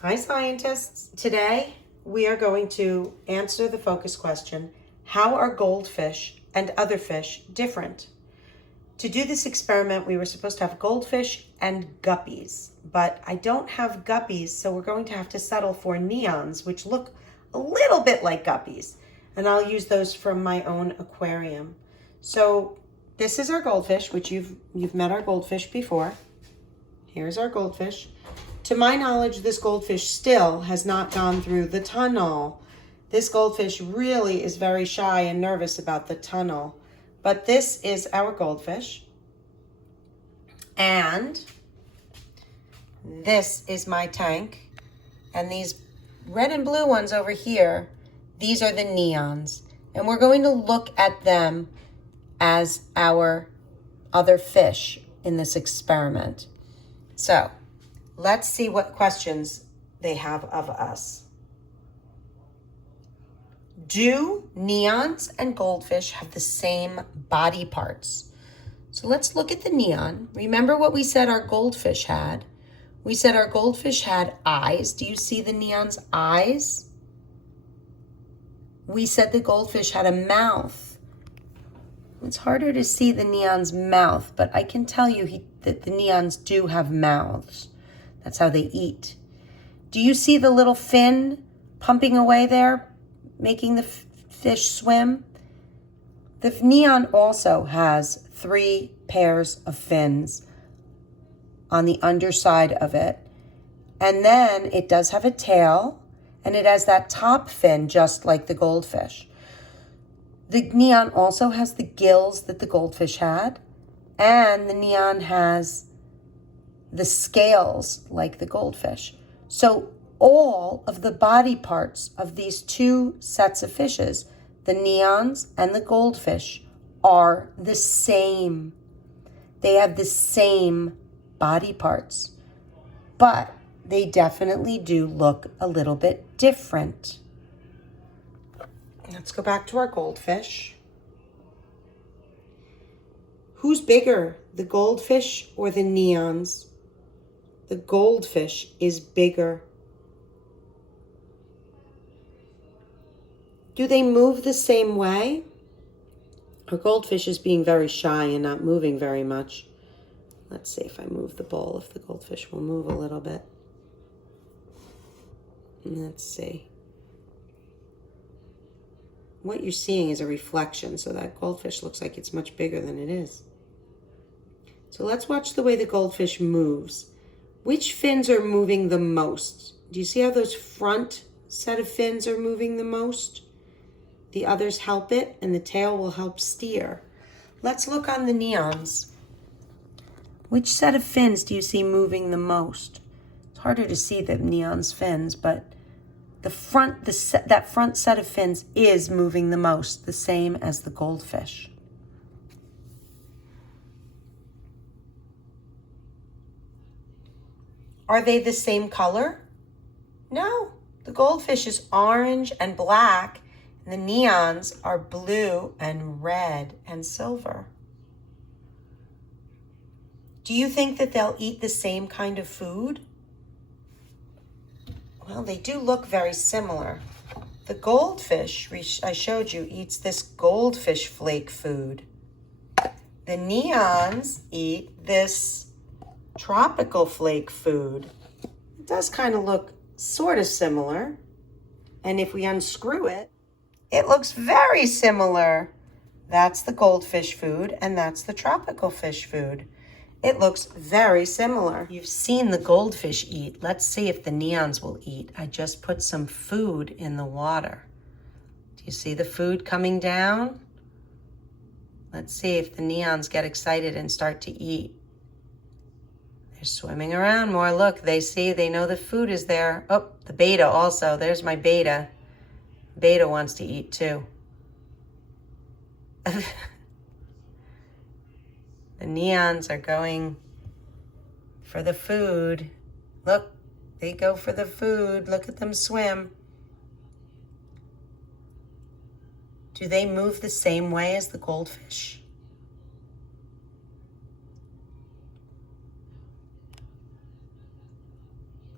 Hi, scientists. Today we are going to answer the focus question, how are goldfish and other fish different? To do this experiment, we were supposed to have goldfish and guppies, but I don't have guppies, so we're going to have to settle for neons, which look a little bit like guppies, and I'll use those from my own aquarium. So this is our goldfish, which you've met our goldfish before. Here's our goldfish. To my knowledge, this goldfish still has not gone through the tunnel. This goldfish really is very shy and nervous about the tunnel. But this is our goldfish. And this is my tank. And these red and blue ones over here, these are the neons. And we're going to look at them as our other fish in this experiment. So let's see what questions they have of us. Do neons and goldfish have the same body parts? So let's look at the neon. Remember what we said our goldfish had? We said our goldfish had eyes. Do you see the neon's eyes? We said the goldfish had a mouth. It's harder to see the neon's mouth, but I can tell you that the neons do have mouths. That's how they eat. Do you see the little fin pumping away there, making the fish swim? The neon also has 3 pairs of fins on the underside of it. And then it does have a tail, and it has that top fin just like the goldfish. The neon also has the gills that the goldfish had, and the neon has the scales like the goldfish. So all of the body parts of these 2 sets of fishes, the neons and the goldfish, are the same. They have the same body parts, but they definitely do look a little bit different. Let's go back to our goldfish. Who's bigger, the goldfish or the neons? The goldfish is bigger. Do they move the same way? Our goldfish is being very shy and not moving very much. Let's see if I move the bowl, if the goldfish will move a little bit. Let's see. What you're seeing is a reflection, so that goldfish looks like it's much bigger than it is. So let's watch the way the goldfish moves. Which fins are moving the most? Do you see how those front set of fins are moving the most? The others help it, and the tail will help steer. Let's look on the neons. Which set of fins do you see moving the most? It's harder to see the neon's fins, but that front set of fins is moving the most, the same as the goldfish. Are they the same color? No, the goldfish is orange and black, and the neons are blue and red and silver. Do you think that they'll eat the same kind of food? Well, they do look very similar. The goldfish, I showed you, eats this goldfish flake food. The neons eat this tropical flake food. It does kind of look sort of similar. And if we unscrew it, it looks very similar. That's the goldfish food, and that's the tropical fish food. It looks very similar. You've seen the goldfish eat. Let's see if the neons will eat. I just put some food in the water. Do you see the food coming down? Let's see if the neons get excited and start to eat. They're swimming around more. Look, they know the food is there. Oh, the beta also. There's my beta. Beta wants to eat too. The neons are going for the food. Look, they go for the food. Look at them swim. Do they move the same way as the goldfish?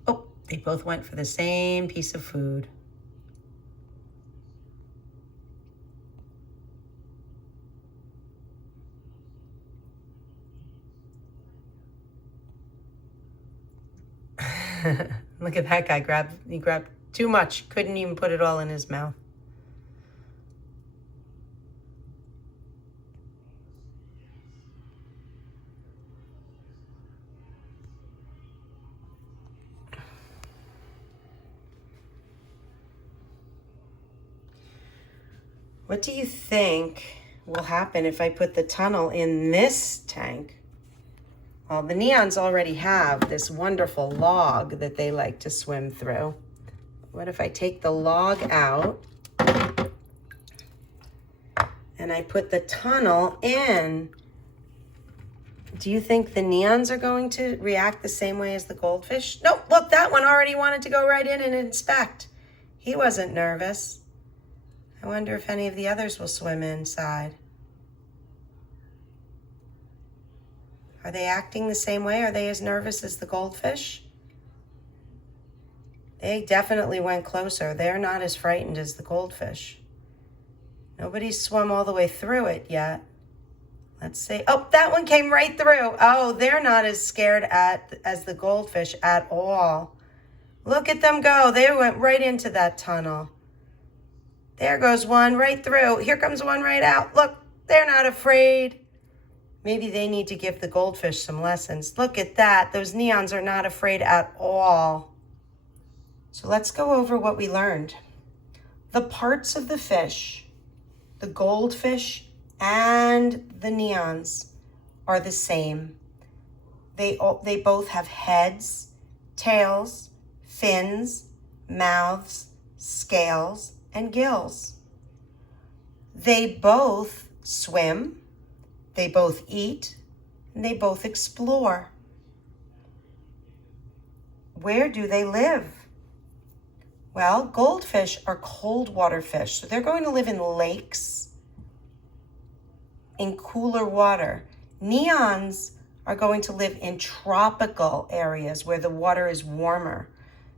Oh, They both went for the same piece of food. Look at that guy. He grabbed too much. Couldn't even put it all in his mouth. What do you think will happen if I put the tunnel in this tank? Well, the neons already have this wonderful log that they like to swim through. What if I take the log out and I put the tunnel in? Do you think the neons are going to react the same way as the goldfish? Nope, look, that one already wanted to go right in and inspect. He wasn't nervous. I wonder if any of the others will swim inside. Are they acting the same way? Are they as nervous as the goldfish? They definitely went closer. They're not as frightened as the goldfish. Nobody's swum all the way through it yet. Let's see. Oh, that one came right through. Oh, they're not as scared as the goldfish at all. Look at them go. They went right into that tunnel. There goes one right through. Here comes one right out. Look, they're not afraid. Maybe they need to give the goldfish some lessons. Look at that. Those neons are not afraid at all. So let's go over what we learned. The parts of the fish, the goldfish and the neons, are the same. They both have heads, tails, fins, mouths, scales, and gills. They both swim. They both eat, and they both explore. Where do they live? Well, goldfish are cold water fish, so they're going to live in lakes, in cooler water. Neons are going to live in tropical areas where the water is warmer.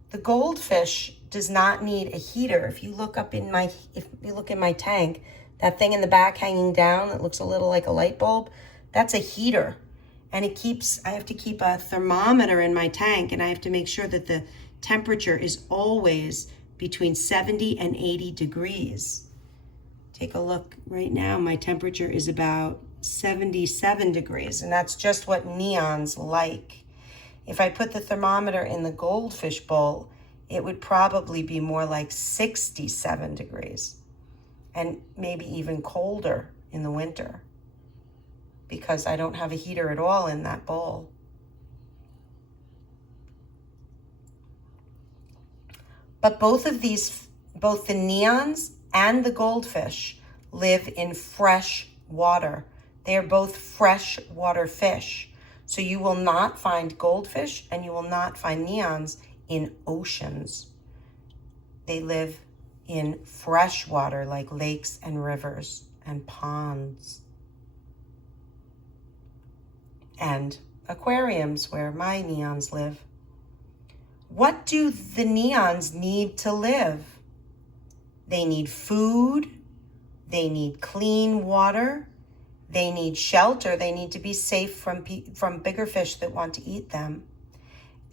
The goldfish does not need a heater. If you look in my tank, that thing in the back hanging down that looks a little like a light bulb, that's a heater. And I have to keep a thermometer in my tank, and I have to make sure that the temperature is always between 70 and 80 degrees. Take a look right now. My temperature is about 77 degrees, and that's just what neons like. If I put the thermometer in the goldfish bowl, it would probably be more like 67 degrees. And maybe even colder in the winter because I don't have a heater at all in that bowl. But both the neons and the goldfish live in fresh water. They are both freshwater fish. So you will not find goldfish and you will not find neons in oceans. They live in fresh water like lakes and rivers and ponds and aquariums where my neons live. What do the neons need to live? They need food, they need clean water, they need shelter, they need to be safe from bigger fish that want to eat them,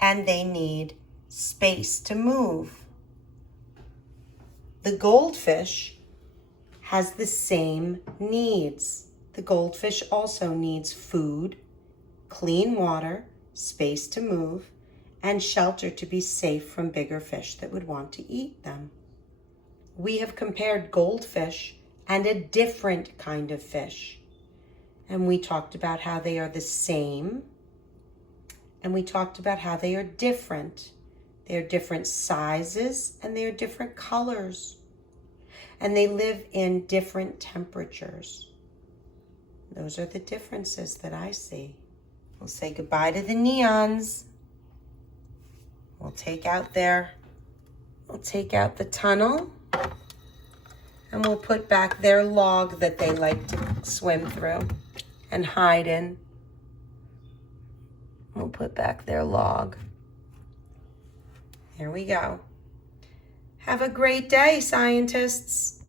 and they need space to move. The goldfish has the same needs. The goldfish also needs food, clean water, space to move, and shelter to be safe from bigger fish that would want to eat them. We have compared goldfish and a different kind of fish. And we talked about how they are the same. And we talked about how they are different. They are different sizes and they are different colors. And they live in different temperatures. Those are the differences that I see. We'll say goodbye to the neons. We'll take out the tunnel. And we'll put back their log that they like to swim through and hide in. We'll put back their log. There we go. Have a great day, scientists.